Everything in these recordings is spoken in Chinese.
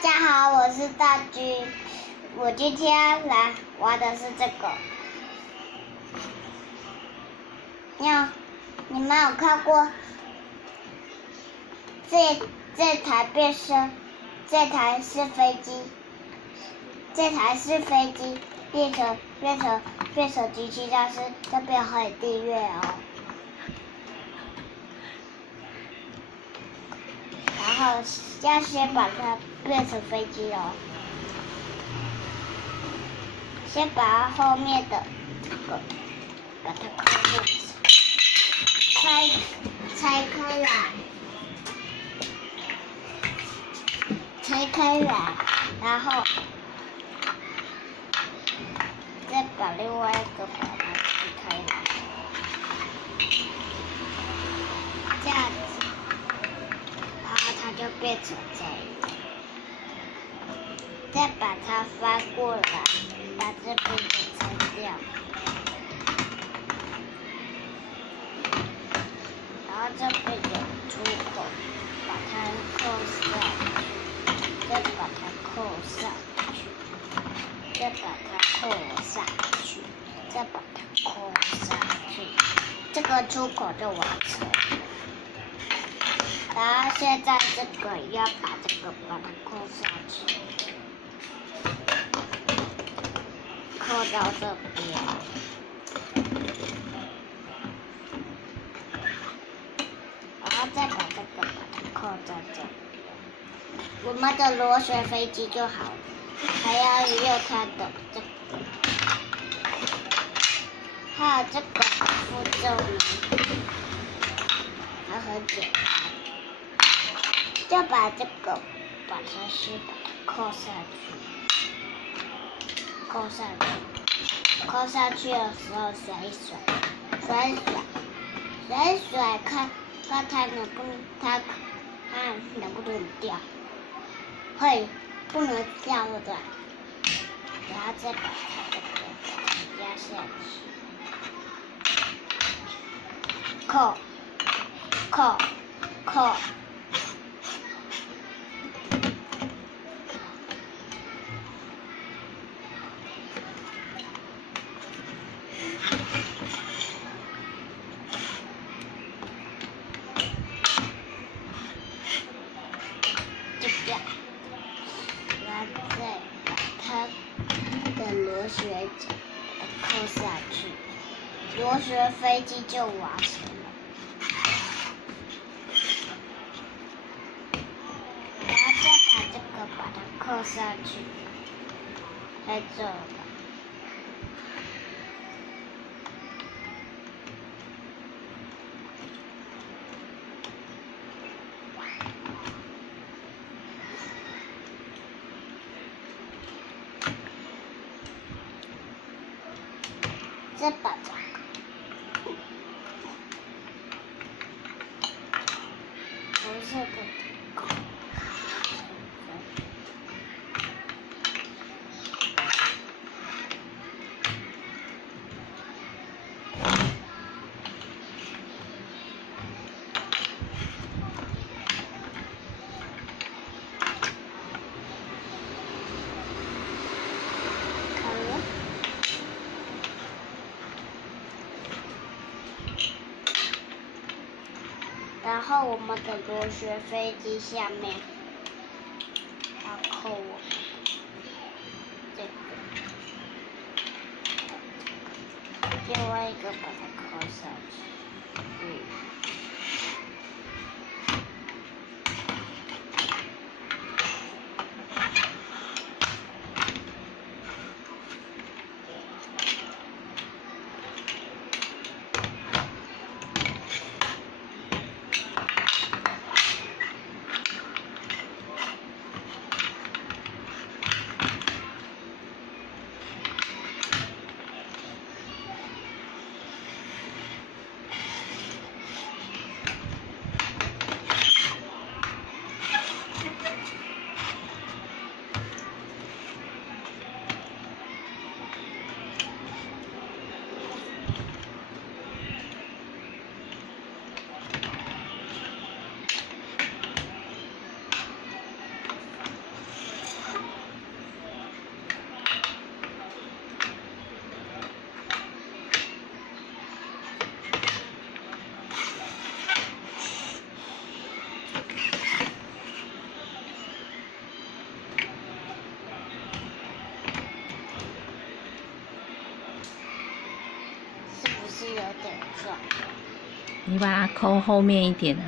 家好，我是大军。我今天来玩的是这个。你们有看过这台变身？这台是飞机，变成机器，但是这边可以订阅哦。然后要先把它变成飞机哦。先把它后面的这个把它拆开来，然后再把另外一个把它拆开来，这样子，然后它就变成这样。再把它翻过来，把这边给拆掉，然后这边有出口，把它扣上，再把它扣上去，再把它扣上去，再把它扣上去，这个出口就完成了。然后现在这个要把它扣上去。扣到这边，然后再把它扣在这边，我们的螺旋飞机就好了。还要用它的这个，还有这个步骤呢，还很简单，就把这个把它扣上去。扣上去的时候甩一甩，看它能不能掉，不能掉对不对？然后再把它压下去，扣。然后再把它的螺旋桨扣下去，螺旋飞机就完成了。然后再把这个把它扣上去，在这了。再把这个红色的然后我们的螺旋飞机下面要扣我们这个，另外一个把它扣上去。你把它扣后面一点啊。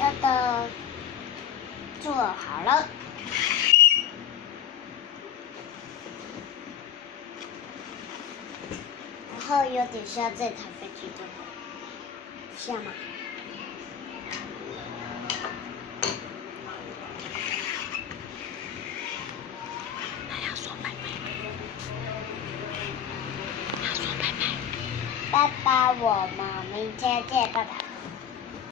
这个做好了，然后有点像这台飞机的，像吗？那要说拜拜。要说拜拜。拜拜，我们明天见，拜拜。